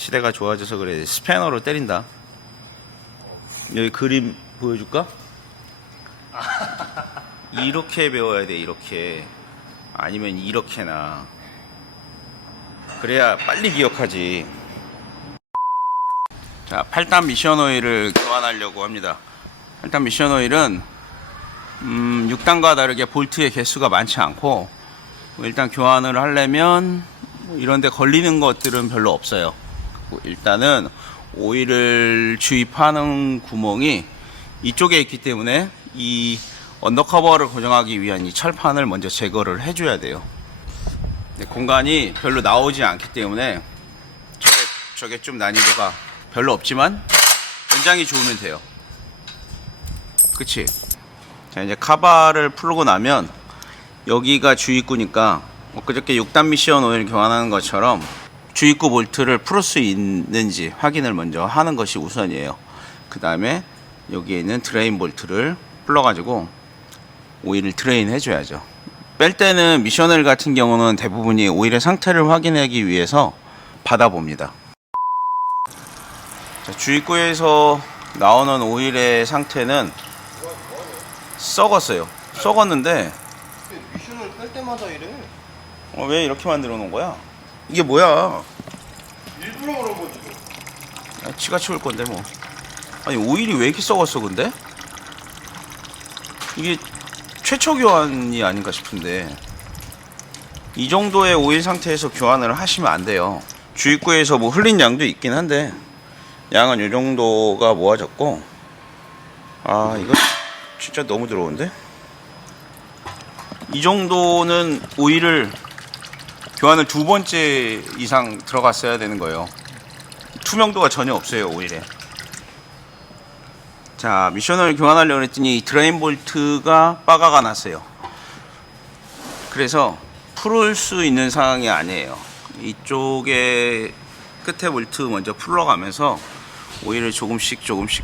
시대가 좋아져서 그래. 스패너로 때린다. 여기 그림 보여줄까? 이렇게 배워야 돼. 이렇게. 아니면 이렇게나. 그래야 빨리 기억하지. 자, 8단 미션 오일을 교환하려고 합니다. 8단 미션 오일은 6단과 다르게 볼트의 개수가 많지 않고, 일단 교환을 하려면 이런데 걸리는 것들은 별로 없어요. 일단은 오일을 주입하는 구멍이 이쪽에 있기 때문에 이 언더커버를 고정하기 위한 이 철판을 먼저 제거를 해줘야 돼요. 공간이 별로 나오지 않기 때문에 저게 좀 난이도가 별로 없지만 연장이 좋으면 돼요. 그치? 자, 이제 카바를 풀고 나면 여기가 주입구니까 그저께 6단 미션 오일 교환하는 것처럼 주입구 볼트를 풀을 수 있는지 확인을 먼저 하는 것이 우선이에요. 그 다음에 여기에 있는 드레인 볼트를 풀러가지고 오일을 드레인 해줘야죠. 뺄 때는 미션 오일 같은 경우는 대부분이 오일의 상태를 확인하기 위해서 받아봅니다. 자, 주입구에서 나오는 오일의 상태는 썩었어요. 썩었는데 미션을 뺄 때마다 이래. 왜 이렇게 만들어 놓은 거야? 이게 뭐야? 일부러 그런 거지. 치가 치울 건데 뭐. 아니 오일이 왜 이렇게 썩었어 근데? 이게 최초 교환이 아닌가 싶은데 이 정도의 오일 상태에서 교환을 하시면 안 돼요. 주입구에서 뭐 흘린 양도 있긴 한데 양은 이 정도가 모아졌고, 아 이거 진짜 너무 더러운데? 이 정도는 오일을 교환을 2번째 이상 들어갔어야 되는 거예요. 투명도가 전혀 없어요 오일에. 자, 미션을 교환하려고 했더니 드레인 볼트가 빠가가 났어요. 그래서 풀을 수 있는 상황이 아니에요. 이쪽에 끝에 볼트 먼저 풀러가면서 오일을 조금씩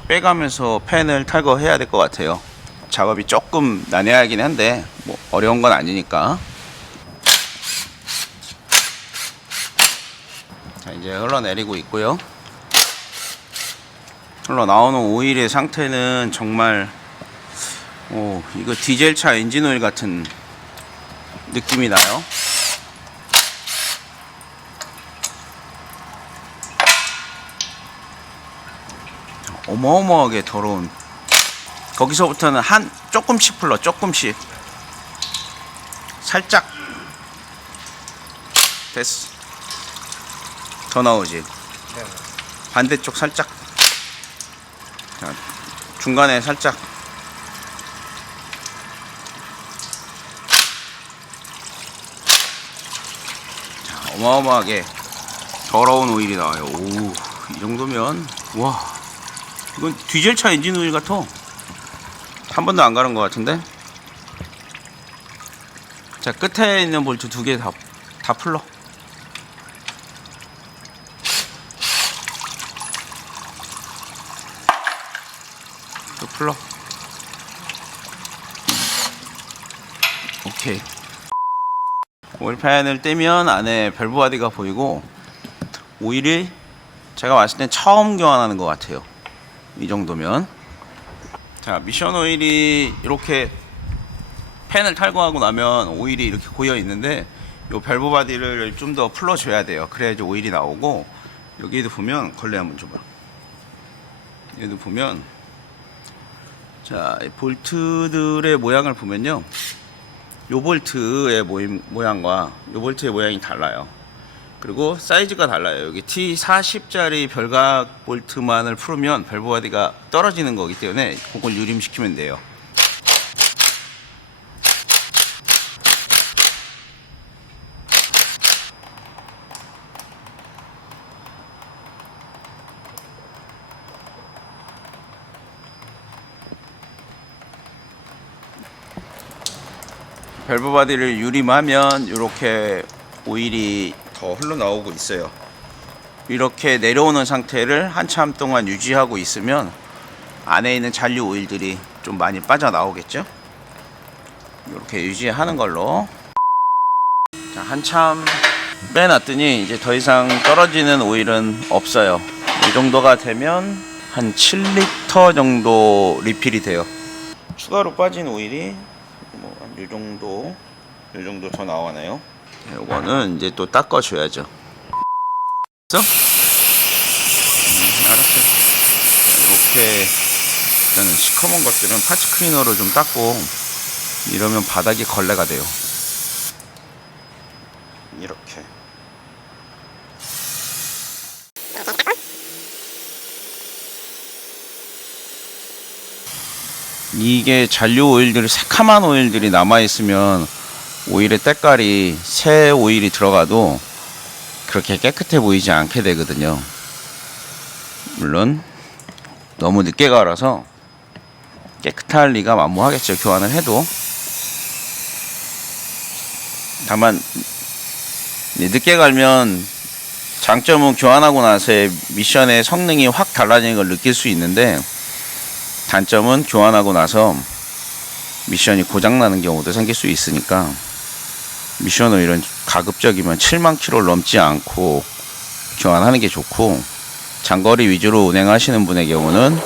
빼가면서 팬을 탈거해야 될 것 같아요. 작업이 조금 난해하긴 한데 뭐 어려운 건 아니니까. 자, 이제 흘러내리고 있고요. 흘러나오는 오일의 상태는 정말 이거 디젤차 엔진 오일 같은 느낌이 나요. 어마어마하게 더러운. 거기서부터는 조금씩 풀러, 조금씩. 살짝. 됐어. 더 나오지. 반대쪽 살짝. 자, 중간에 살짝. 자, 어마어마하게 더러운 오일이 나와요. 오, 이 정도면 와, 이건 디젤차 엔진 오일 같아. 한 번도 안 가는 것 같은데. 자, 끝에 있는 볼트 2개 다 풀러. 또 풀러. 오케이. 오일팬을 떼면 안에 밸브 바디가 보이고, 오일이 제가 봤을 땐 처음 교환하는 것 같아요. 이 정도면. 자, 미션 오일이 이렇게 팬을 탈거하고 나면 오일이 이렇게 고여 있는데, 요 밸브 바디를 좀 더 풀어줘야 돼요. 그래야지 오일이 나오고. 여기에도 보면 걸레 한번 줘봐. 여기도 보면, 자, 볼트들의 모양을 보면요, 요 볼트의 모양과 요 볼트의 모양이 달라요. 그리고 사이즈가 달라요. 여기 T40짜리 별각 볼트만을 풀으면 밸브 바디가 떨어지는 거기 때문에 그걸 유림시키면 돼요. 밸브 바디를 유림하면 이렇게 오일이 더 흘러나오고 있어요. 이렇게 내려오는 상태를 한참 동안 유지하고 있으면 안에 있는 잔류 오일들이 좀 많이 빠져나오겠죠. 이렇게 유지하는 걸로. 자, 한참 빼놨더니 이제 더 이상 떨어지는 오일은 없어요. 이 정도가 되면 한 7리터 정도 리필이 돼요. 추가로 빠진 오일이 뭐 이 정도 더 나오네요. 이거는 이제 또 닦아줘야죠. 알았어? 알았어. 이렇게 일단은 시커먼 것들은 파츠 클리너로 좀 닦고, 이러면 바닥이 걸레가 돼요. 이렇게. 이게 잔류 오일들이, 새카만 오일들이 남아있으면 오일의 때깔이, 새 오일이 들어가도 그렇게 깨끗해 보이지 않게 되거든요. 물론 너무 늦게 갈아서 깨끗할 리가 만무하겠죠, 교환을 해도. 다만 늦게 갈면 장점은 교환하고 나서의 미션의 성능이 확 달라지는 걸 느낄 수 있는데, 단점은 교환하고 나서 미션이 고장나는 경우도 생길 수 있으니까, 미션 오일은 가급적이면 7만 킬로를 넘지 않고 교환하는 게 좋고, 장거리 위주로 운행하시는 분의 경우는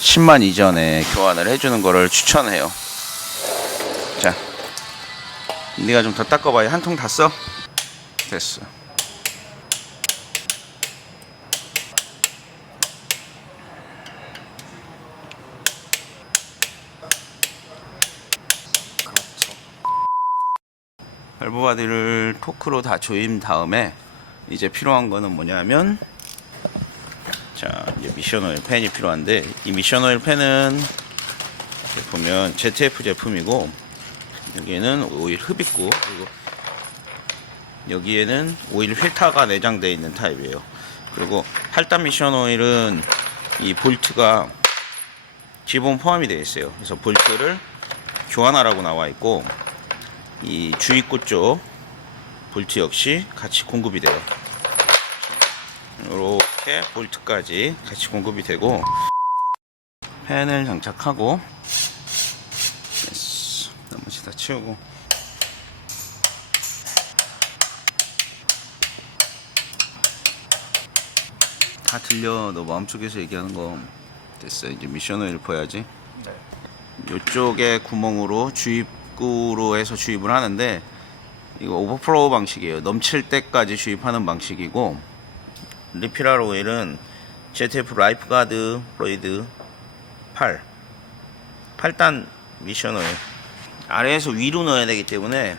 10만 이전에 교환을 해주는 거를 추천해요. 자, 네가 좀 더 닦아봐요. 한 통 다 써? 됐어. 밸브 바디를 토크로 다 조인 다음에 이제 필요한 거는 뭐냐면, 자, 이제 미션 오일 팬이 필요한데, 이 미션 오일 팬은 보면 ZF 제품이고, 여기에는 오일 흡입구, 그리고 여기에는 오일 필터가 내장되어 있는 타입이에요. 그리고 8단 미션 오일은 이 볼트가 기본 포함이 되어 있어요. 그래서 볼트를 교환하라고 나와 있고, 이 주입구 쪽 볼트 역시 같이 공급이 돼요. 이렇게 볼트까지 같이 공급이 되고, 팬을 장착하고, 됐어. 나머지 다 치우고, 다 들려. 너 마음속에서 얘기하는 거. 됐어. 이제 미션 오일 퍼야지. 이쪽에 구멍으로 주입구로 해서 주입을 하는데, 이거 오버플로우 방식이에요. 넘칠 때까지 주입하는 방식이고, 리필할 오일은 ZF 라이프가드 플로이드 8단 미션 오일. 아래에서 위로 넣어야 되기 때문에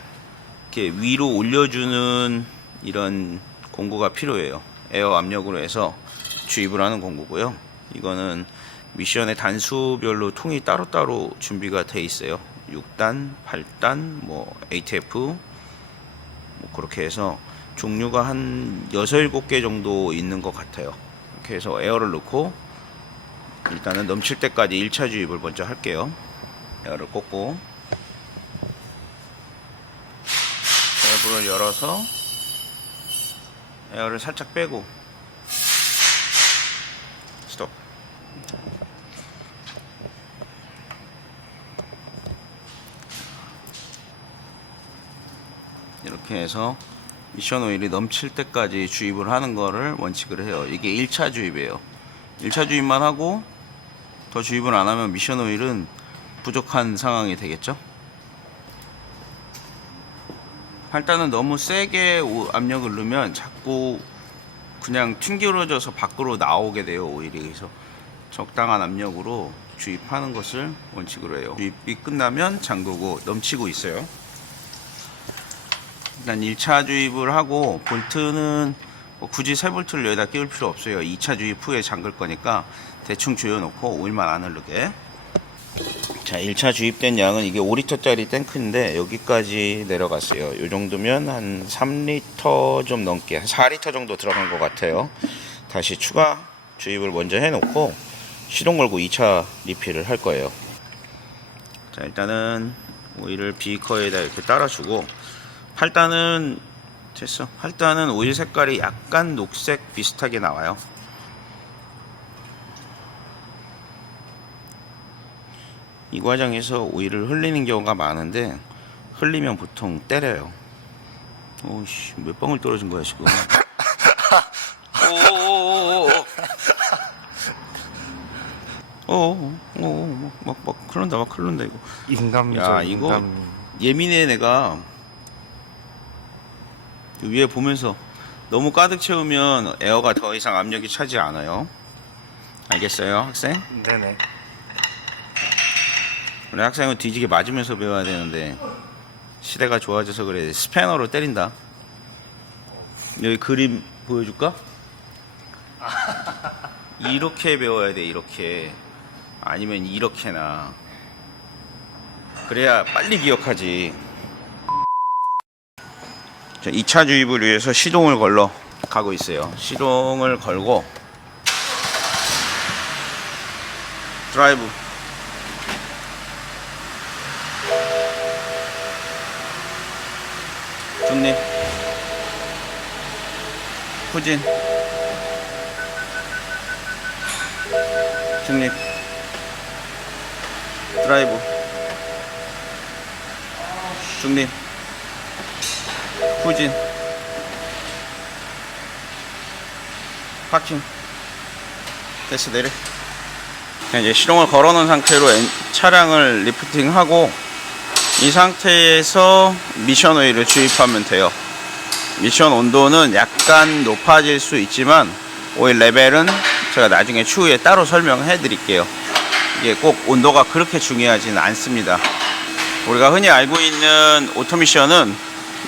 이렇게 위로 올려주는 이런 공구가 필요해요. 에어 압력으로 해서 주입을 하는 공구고요. 이거는 미션의 단수별로 통이 따로따로 준비가 돼 있어요. 6단, 8단, 뭐 ATF, 뭐 그렇게 해서 종류가 한 6, 7개 정도 있는 것 같아요. 이렇게 해서 에어를 넣고, 일단은 넘칠 때까지 1차 주입을 먼저 할게요. 에어를 꽂고, 밸브를 열어서 에어를 살짝 빼고, 스톱. 이렇게 해서 미션 오일이 넘칠 때까지 주입을 하는 거를 원칙으로 해요. 이게 1차 주입이에요. 1차 주입만 하고 더 주입을 안 하면 미션 오일은 부족한 상황이 되겠죠. 8단은 너무 세게 압력을 넣으면 자꾸 그냥 튕겨져서 밖으로 나오게 돼요, 오일이. 그래서 적당한 압력으로 주입하는 것을 원칙으로 해요. 주입이 끝나면 잠그고, 넘치고 있어요. 일단 1차 주입을 하고, 볼트는 뭐 굳이 새 볼트를 여기다 끼울 필요 없어요. 2차 주입 후에 잠글 거니까 대충 조여놓고 오일만 안 흐르게. 자, 1차 주입된 양은 이게 5리터짜리 탱크인데 여기까지 내려갔어요. 이 정도면 한 3리터 좀 넘게, 한 4리터 정도 들어간 것 같아요. 다시 추가 주입을 먼저 해놓고 시동 걸고 2차 리필을 할 거예요. 자, 일단은 오일을 비커에다 이렇게 따라주고, 8단은 됐어. 8단은 오일 색깔이 약간 녹색 비슷하게 나와요. 이 과정에서 오일을 흘리는 경우가 많은데, 흘리면 보통 때려요. 오씨, 몇 방울 떨어진 거야 지금. 막 그런다 이거. 인감이죠. 야, 이거 예민해 내가. 위에 보면서 너무 가득 채우면 에어가 더 이상 압력이 차지 않아요. 알겠어요, 학생? 네네. 우리 학생은 뒤지게 맞으면서 배워야 되는데 시대가 좋아져서 그래. 스패너로 때린다. 여기 그림 보여줄까? 이렇게 배워야 돼. 이렇게. 아니면 이렇게나. 그래야 빨리 기억하지. 자, 2차 주입을 위해서 시동을 걸러 가고 있어요. 시동을 걸고 드라이브. 중립. 후진. 중립. 드라이브. 중립. 후진. 파킹. 됐어, 내려. 이제 시동을 걸어 놓은 상태로 차량을 리프팅하고 이 상태에서 미션 오일을 주입하면 돼요. 미션 온도는 약간 높아질 수 있지만 오일 레벨은 제가 나중에 추후에 따로 설명해 드릴게요. 이게 꼭 온도가 그렇게 중요하지는 않습니다. 우리가 흔히 알고 있는 오토미션은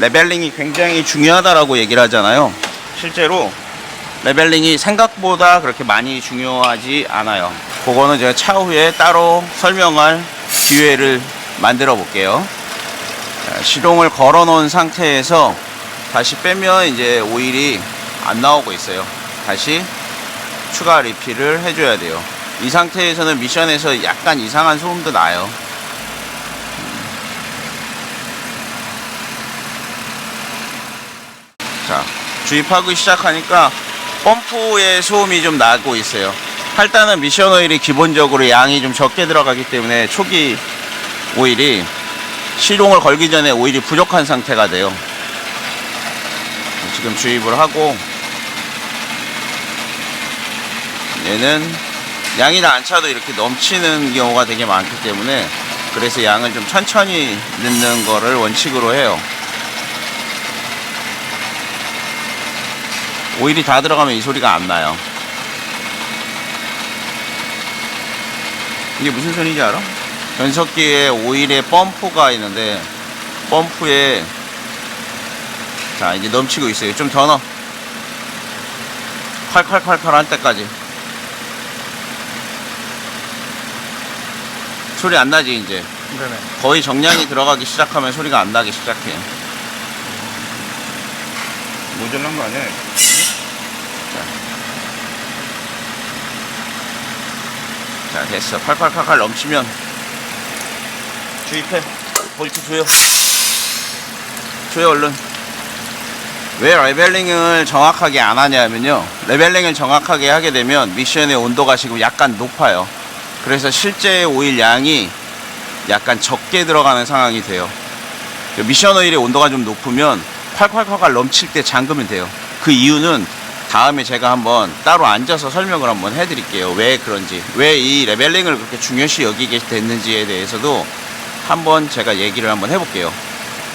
레벨링이 굉장히 중요하다라고 얘기를 하잖아요. 실제로 레벨링이 생각보다 그렇게 많이 중요하지 않아요. 그거는 제가 차후에 따로 설명할 기회를 만들어 볼게요. 자, 시동을 걸어 놓은 상태에서 다시 빼면 이제 오일이 안 나오고 있어요. 다시 추가 리필을 해줘야 돼요. 이 상태에서는 미션에서 약간 이상한 소음도 나요. 자, 주입하기 시작하니까 펌프의 소음이 좀 나고 있어요. 할단은 미션 오일이 기본적으로 양이 좀 적게 들어가기 때문에 초기 오일이 시동을 걸기 전에 오일이 부족한 상태가 돼요. 지금 주입을 하고 얘는 양이 다 안 차도 이렇게 넘치는 경우가 되게 많기 때문에 그래서 양을 좀 천천히 넣는 거를 원칙으로 해요. 오일이 다 들어가면 이 소리가 안 나요. 이게 무슨 소리인지 알아? 변속기에 오일에 펌프가 있는데 펌프에 자 이제 넘치고 있어요. 좀 더 넣어. 콸콸콸콸 할 때까지. 소리 안 나지 이제. 네네. 거의 정량이 들어가기 시작하면 소리가 안 나기 시작해. 모자란 거 아니야? 자 됐어. 칼칼칼칼 넘치면 주입해. 볼트 줘요 얼른. 왜 레벨링을 정확하게 안 하냐면요, 레벨링을 정확하게 하게 되면 미션의 온도가 지금 약간 높아요. 그래서 실제 오일 양이 약간 적게 들어가는 상황이 돼요. 미션 오일의 온도가 좀 높으면 콸콸콸콸 넘칠 때 잠그면 돼요. 그 이유는 다음에 제가 한번 따로 앉아서 설명을 한번 해드릴게요. 왜 그런지, 왜 이 레벨링을 그렇게 중요시 여기게 됐는지에 대해서도 한번 제가 얘기를 한번 해볼게요.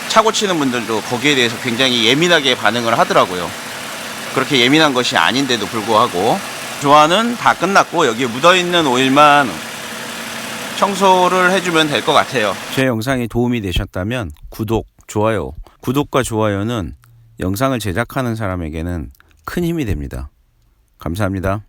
차고 치는 분들도 거기에 대해서 굉장히 예민하게 반응을 하더라고요. 그렇게 예민한 것이 아닌데도 불구하고. 조화는 다 끝났고 여기에 묻어있는 오일만 청소를 해주면 될 것 같아요. 제 영상이 도움이 되셨다면 구독, 좋아요. 구독과 좋아요는 영상을 제작하는 사람에게는 큰 힘이 됩니다. 감사합니다.